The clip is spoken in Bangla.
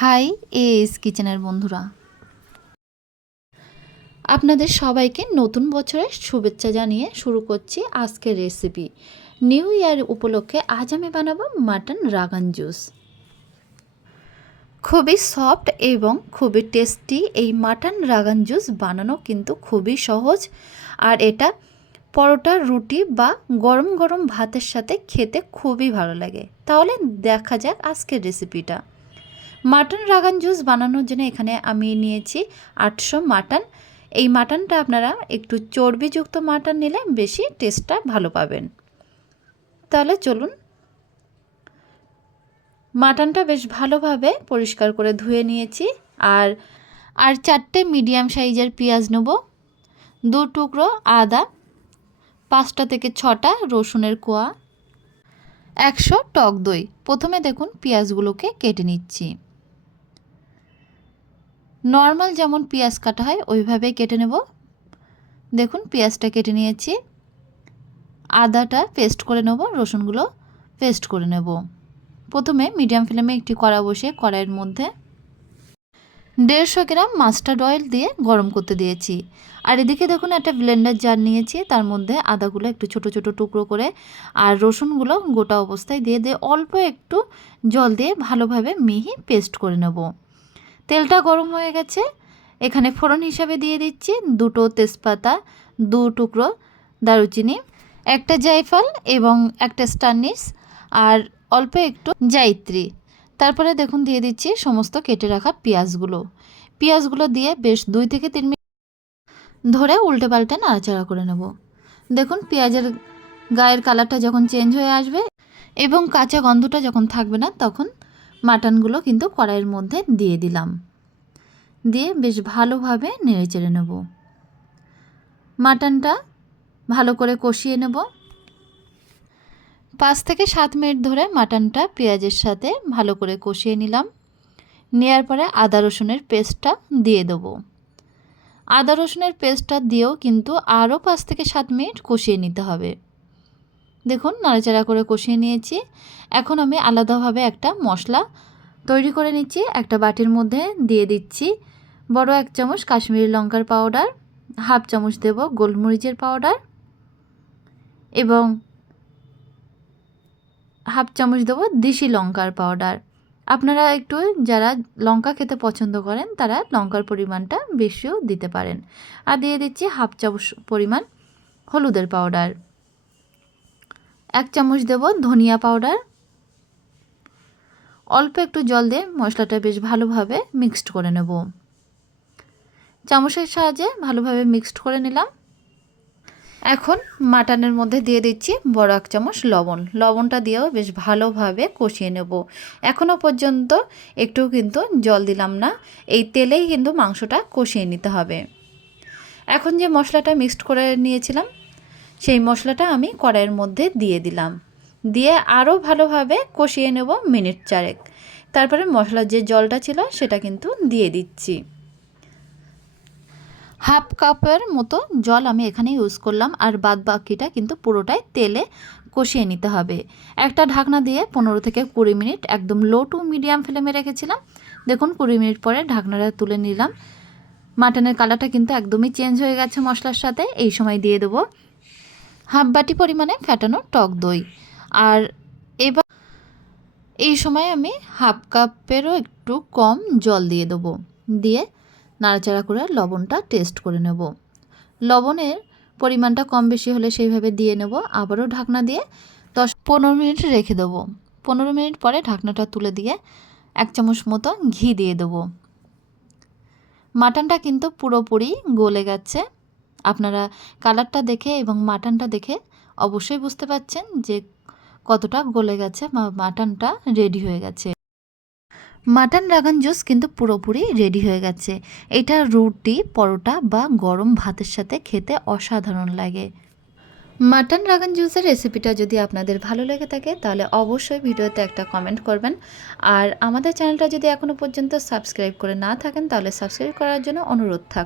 হাই এস কিচেনের বন্ধুরা। আপনাদের সবাইকে নতুন বছরের শুভেচ্ছা জানিয়ে শুরু করছি আজকের রেসিপি। নিউ ইয়ার উপলক্ষে আজ আমি বানাবো মাটন রাগান জুস। খুবই সফট এবং খুবই টেস্টি এই মাটন রাগান জুস বানানো কিন্তু খুবই সহজ। আর এটা পরোটা, রুটি বা গরম গরম ভাতের সাথে খেতে খুবই ভালো লাগে। তাহলে দেখা যাক আজকের রেসিপিটা। মাটন রাগান জুস বানানোর জন্য এখানে আমি নিয়েছি আটশো মাটন। এই মাটনটা আপনারা একটু চর্বিযুক্ত মাটন নিলে বেশি টেস্টটা ভালো পাবেন। তাহলে চলুন। মাটনটা বেশ ভালোভাবে পরিষ্কার করে ধুয়ে নিয়েছি আর আর চারটে মিডিয়াম সাইজের পেঁয়াজ নেব, দু টুকরো আদা, পাঁচটা থেকে ছটা রসুনের কোয়া, একশো টক দই। প্রথমে দেখুন পেঁয়াজগুলোকে কেটে নিচ্ছি। নর্মাল যেমন পেঁয়াজ কাটা হয়, ওইভাবেই কেটে নেব। দেখুন, পেঁয়াজটা কেটে নিয়েছি। আদাটা পেস্ট করে নেব, রসুনগুলো পেস্ট করে নেব। প্রথমে মিডিয়াম ফ্লেমে একটি কড়া বসে কড়াইয়ের মধ্যে দেড়শো গ্রাম মাস্টার্ড অয়েল দিয়ে গরম করতে দিয়েছি। আর এদিকে দেখুন, একটা ব্লেন্ডার জার নিয়েছি, তার মধ্যে আদাগুলো একটু ছোট ছোট টুকরো করে আর রসুনগুলো গোটা অবস্থায় দিয়ে দিয়ে অল্প একটু জল দিয়ে ভালোভাবে মিহি পেস্ট করে নেব। তেলটা গরম হয়ে গেছে। এখানে ফোড়ন হিসাবে দিয়ে দিচ্ছি দুটো তেজপাতা, দু টুকরো দারুচিনি, একটা জায়ফল এবং একটা স্টানিস আর অল্প একটু জায়ত্রী। তারপরে দেখুন দিয়ে দিচ্ছি সমস্ত কেটে রাখা পেঁয়াজগুলো। পেঁয়াজগুলো দিয়ে বেশ দুই থেকে তিন মিনিট ধরে উল্টে পাল্টে নাড়াচাড়া করে নেব। দেখুন পেঁয়াজের গায়ের কালারটা যখন চেঞ্জ হয়ে আসবে এবং কাঁচা গন্ধটা যখন থাকবে না তখন মাটনগুলো কিন্তু কড়াইয়ের মধ্যে দিয়ে দিলাম। দিয়ে বেশ ভালোভাবে নেড়ে চেড়ে নেব। মাটনটা ভালো করে কষিয়ে নেব। পাঁচ থেকে সাত মিনিট ধরে মাটনটা পেঁয়াজের সাথে ভালো করে কষিয়ে নিলাম। নেওয়ার পরে আদা রসুনের পেস্টটা দিয়ে দেবো। আদা রসুনের পেস্টটা দিয়েও কিন্তু আরও পাঁচ থেকে সাত মিনিট কষিয়ে নিতে হবে। দেখুন, নাড়াচাড়া করে কষিয়ে নিয়েছি। এখন আমি আলাদাভাবে একটা মশলা তৈরি করে নিচ্ছি। একটা বাটির মধ্যে দিয়ে দিচ্ছি। বড় এক চামচ কাশ্মীরি লঙ্কার পাউডার, হাফ চামচ দেব গোলমরিচের পাউডার এবং হাফ চামচ দেবো দেশি লঙ্কার পাউডার। আপনারা একটু যারা লঙ্কা খেতে পছন্দ করেন, তারা লঙ্কার পরিমাণটা বেশিও দিতে পারেন। আর দিয়ে দিচ্ছি হাফ চামচ পরিমাণ হলুদের পাউডার। এক চামচ দেব ধনিয়া পাউডার। অল্প একটু জল দিয়ে মশলাটা বেশ ভালোভাবে মিক্সড করে নেব। চামচের সাহায্যে ভালোভাবে মিক্সড করে নিলাম। এখন মাটনের মধ্যে দিয়ে দিচ্ছি বড় এক চামচ লবণ। লবণটা দিয়েও বেশ ভালোভাবে কষিয়ে নেব। এখনও পর্যন্ত একটু কিন্তু জল দিলাম না। এই তেলেই কিন্তু মাংসটা কষিয়ে নিতে হবে। এখন যে মশলাটা মিক্সড করে নিয়েছিলাম সেই মশলাটা আমি কড়াইয়ের মধ্যে দিয়ে দিলাম। দিয়ে আরও ভালোভাবে কষিয়ে নেব মিনিট চারেক। তারপরে মশলার যে জলটা ছিল সেটা কিন্তু দিয়ে দিচ্ছি। হাফ কাপের মতো জল আমি এখানে ইউজ করলাম আর বাদ বাকিটা কিন্তু পুরোটাই তেলে কষিয়ে নিতে হবে। একটা ঢাকনা দিয়ে পনেরো থেকে কুড়ি মিনিট একদম লো টু মিডিয়াম ফ্লেমে রেখেছিলাম। দেখুন কুড়ি মিনিট পরে ঢাকনাটা তুলে নিলাম। মাটনের কালারটা কিন্তু একদমই চেঞ্জ হয়ে গেছে মশলার সাথে, এই সময় দিয়ে দেবো। হাফ বাটি পরিমাণে ফ্যাটানো টক দই। আর এবার এই সময় আমি হাফ কাপেরও একটু কম জল দিয়ে দেবো। দিয়ে নাড়াচাড়া করে লবণটা টেস্ট করে নেব। লবণের পরিমাণটা কম বেশি হলে সেইভাবে দিয়ে নেব। আবারও ঢাকনা দিয়ে দশ পনেরো মিনিট রেখে দেবো। পনেরো মিনিট পরে ঢাকনাটা তুলে দিয়ে এক চামচ মতো ঘি দিয়ে দেবো। মাটনটা কিন্তু পুরোপুরি গলে গেছে। আপনারা কালারটা দেখে এবং মাটনটা দেখে অবশ্যই বুঝতে পারছেন যে কতটা গলে গেছে বা মাটনটা রেডি হয়ে গেছে। মাটন রাগান জুস কিন্তু পুরোপুরি রেডি হয়ে গেছে। এটা রুটি, পরোটা বা গরম ভাতের সাথে খেতে অসাধারণ লাগে। মাটন রাগান জুসের রেসিপিটা যদি আপনাদের ভালো লেগে থাকে, তাহলে অবশ্যই ভিডিওতে একটা কমেন্ট করবেন। আর আমাদের চ্যানেলটা যদি এখনও পর্যন্ত সাবস্ক্রাইব করে না থাকেন, তাহলে সাবস্ক্রাইব করার জন্য অনুরোধ থাক